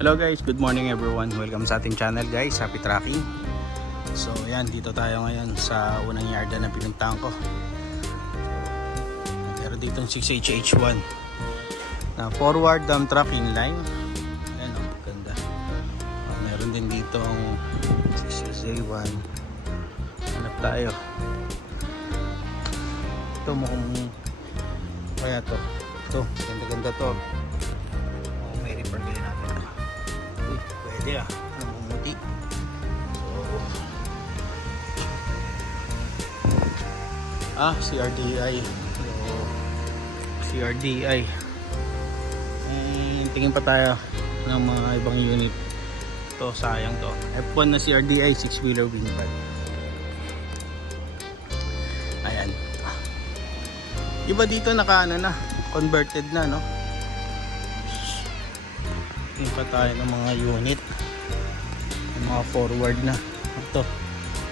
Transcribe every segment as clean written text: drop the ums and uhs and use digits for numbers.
Hello guys, good morning everyone. Welcome sa ating channel guys, Happy Tracking. So yan, dito tayo ngayon sa unang yarda na pinuntahan ko. Meron ditong 6HH1 na forward dump truck inline. Ayan o, ganda. Meron din ditong 6HJ1. Hanap tayo. Ito mukhang kaya to. Ito, ganda-ganda to. May repair din natin. Pwede namumuti. So, CRDI. So, CRDI. Tingin pa tayo ng mga ibang unit. Ito, sayang to. F1 na CRDI, 6-wheeler wing pad. Ayan. Iba dito naka converted na, no? Tingin pa tayo ng mga unit, yung mga forward na. Ito,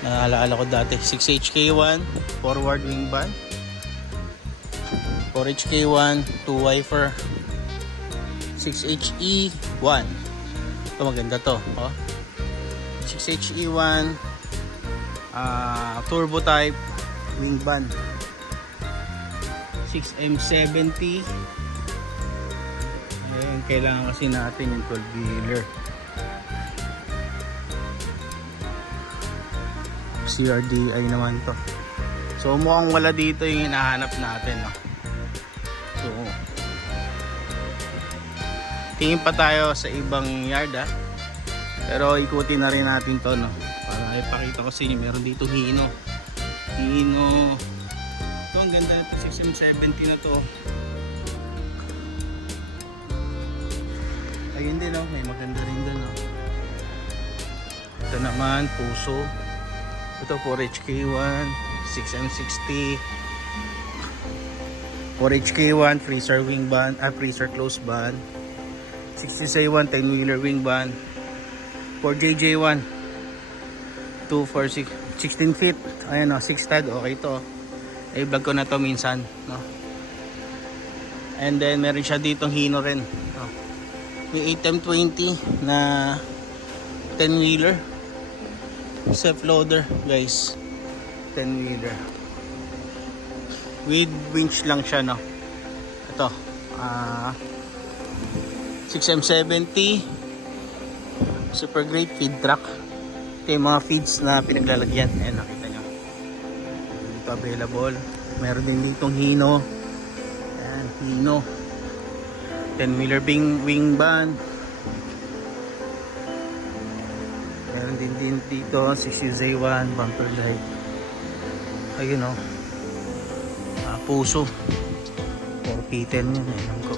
naalala ko dati 6HK1 forward wing band, 4HK1 2 wiper, 6HE1. Ito maganda to, oh. 6HE1 turbo type wing band, 6M70. Ayan, kailangan kasi natin yung 12-wheeler. CRDI naman to. So mukhang wala dito yung hinahanap natin, no? So tingin pa tayo sa ibang yard, pero ikutin na rin natin to, no? Para ipakita ko sa inyo, meron dito Hino. Ito ang ganda na to, 6M70 na to. Ayun din, oh, may maganda rin doon, oh. Ito naman Puso. Ito 4HK1 6M60, 4HK1 freezer wing band, freezer close band, 6JJ1 10-wheeler wing band, 4JJ1 246 16 feet. Ayan, oh, 6 stud. Okay to, i-vlog ko na to minsan, no? And then meron siya ditong Hino rin, oh. May 8M20 na 10-wheeler self-loader guys, 10-wheeler with winch lang siya, no? Ito 6M70 super great feed truck. Ito yung mga feeds na pinaglalagyan. Ayan, nakita nyo dito available. Meron din ditong Hino. Ayan, Hino 10-wheeler wing band. Meron din dito 6UZ1 bumper light. Ayun, oh, Puso 4P10 yun, alam ko.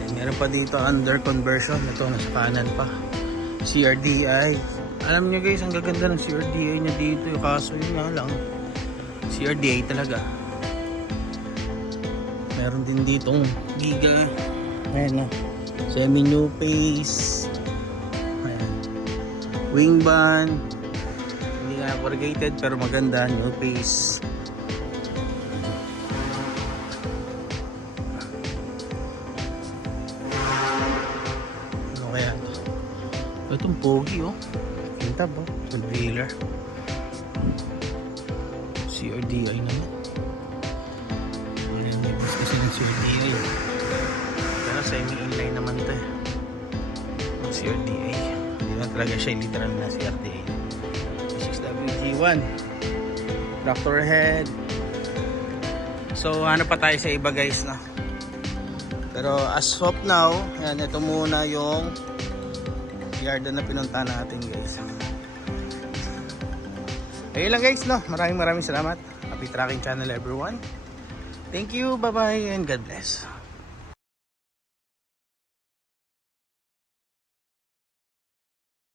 Then, meron pa dito under conversion. Ito, nasa kanan pa, CRDI. Alam nyo guys, ang gaganda ng CRDI nya dito. Yung kaso yun nga lang, CRDI talaga. Meron din ditong Giga. Ayan, semi new pace. Ayan, wing band, hindi nga corrugated pero maganda, new pace. Ano kaya ito? Itong pogi, oh, kintab, oh, wheeler CRDI naman. Ayan, may bus kasi ng CRDI pero semi-inline naman ito, CRDI. Hindi na talaga siya literal na CRDI. 6WG1 tractor head. So ano pa tayo sa iba guys, no? Pero as of now, yan, ito muna yung yard na pinunta natin guys. Ayun lang guys, no? Maraming salamat. Happy Tracking channel everyone. Thank you, bye bye and God bless.